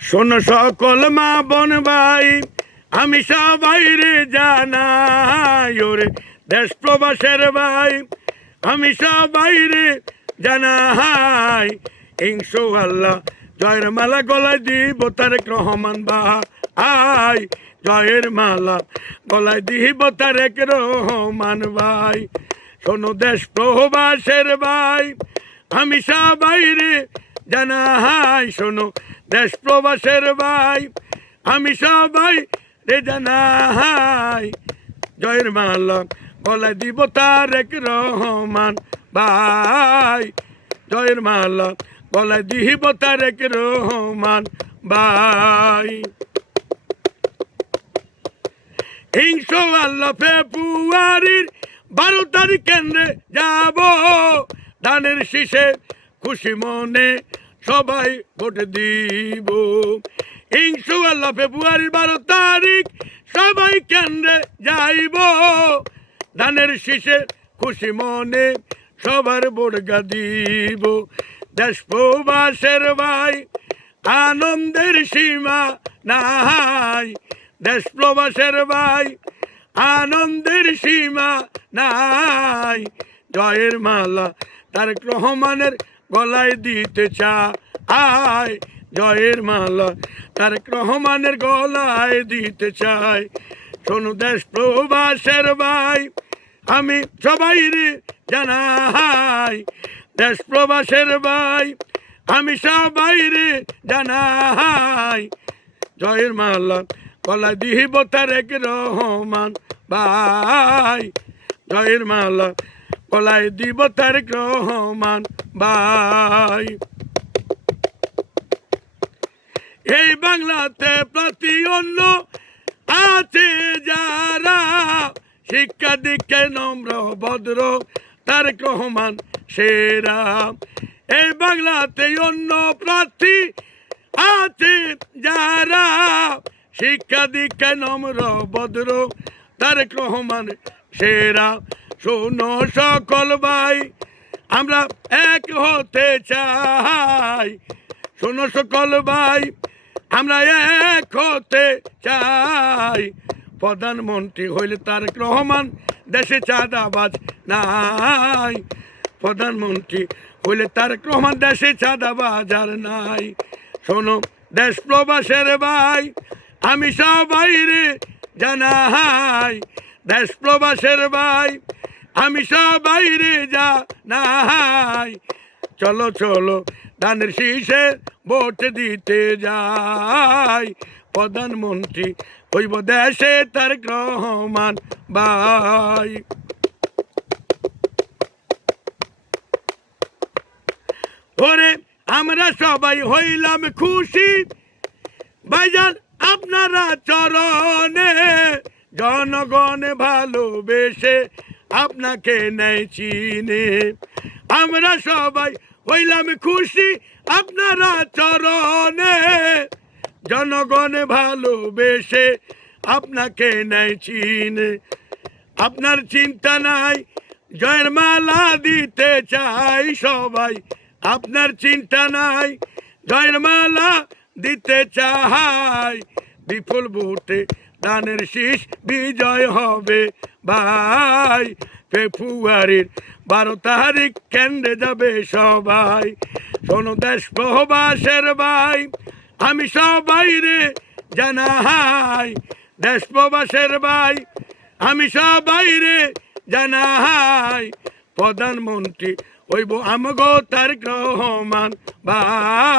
শোনো সকল মা বোন ভাই, আমি সবাই রে জানাই, ওরে দেশ প্রবাসের ভাই, আমি সবাই রে জানাই, ইনশাআল্লাহ জয়ের মালা গলায় দিব তারেক রহমান ভাই, জয়ের মালা গলায় দিব তারেক রহমান ভাই। শোনো দেশ প্রবাসের ভাই, আমি সবাই রে জানাই, শোনো দেশ প্রবাসের ভাই, আমি সবাই রে জানাই, জয়ের মালা গলায় দিব তারেক রহমান ভাই, জয়ের মালা গলায় দিব তারেক রহমান ভাই। ইনশাআল্লাহ ফেব্রুয়ারির 12 তারিখ কেন্দ্রে যাব, ধানের শীষে খুশি মনে সবাই ভোট দিব। ইনশাআল্লাহ ফেব্রুয়ারির 12 তারিখ সবাই কেন্দ্রে যাইব, ধানের শীষে খুশি মনে সবার ভোট দিব। দেশ প্রবাসের ভাই, আনন্দের সীমা নাই, দেশ প্রবাসের ভাই, আনন্দের সীমা নাই, জয়ের মালা তারেক রহমানের গলায় দিতে চাই, জয়ের মালা তারেক রহমানের গলায় দিতে চাই। শোনো দেশ প্রবাসের ভাই, আমি সবাই রে জানাই, দেশ প্রবাসের ভাই, আমি সবাই রে জানাই, জয়ের মালা গলায় দিব তারেক রহমান ভাই, জয়ের মালা গলায় দিব তারেক রহমান ভাই। এই বাংলাতে প্রতি অন্য আছে যারা, শিক্ষা দীক্ষায় নম্র ভদ্র তারেক রহমান সেরা। এই বাংলাতে অন্য প্রার্থী আছে যারা, শিক্ষা দীক্ষায় নম্র ভদ্র তারেক রহমান সেরা। শোনো সকল ভাই, আমরা এক হতে চাই, শোনো সকল ভাই, আমরা এক হতে চাই। প্রধানমন্ত্রী হইলে তারেক রহমান, দেশে চাঁদাবাজ নাই, প্রধানমন্ত্রী হইলে তারেক রহমান, দেশে চাঁদাবাজ আর নাই। শোনো দেশ প্রবাসের ভাই, আমি সবাই রে জানাই, দেশ প্রবাসের ভাই, আমি সবাই রে জানাই, চলো চলো ধানের শীষে ভোট দিতে যাই, প্রধানমন্ত্রী হইব দেশে তারেক রহমান ভাই। ওরে আমরা সবাই হইলাম খুশি ভাইজান আপনারা চরণে, জনগণ ভালোবেসে আপনাকে নেই চিনে। আমরা সবাই হইলাম খুশি আপনারা চরণে, জনগণ ভালোবেসে আপনাকে নেই চিনে। আপনার চিন্তা নাই, জয়ের মালা দিতে চাই সবাই, আপনার চিন্তা নাই, জয়ের মালা দিতে চাই। বিপুল ভোটে ধানের শীষ বিজয় হবে ভাই, ফেব্রুয়ারির 12 তারিখ কেন্দ্রে যাবে সবাই। শোনো দেশ প্রবাসের ভাই, আমি সবাই রে জানাই, দেশ প্রবাসের ভাই, আমি সবাই রে জানাই, প্রধানমন্ত্রী হইব আমগো তারেক রহমান ভাই।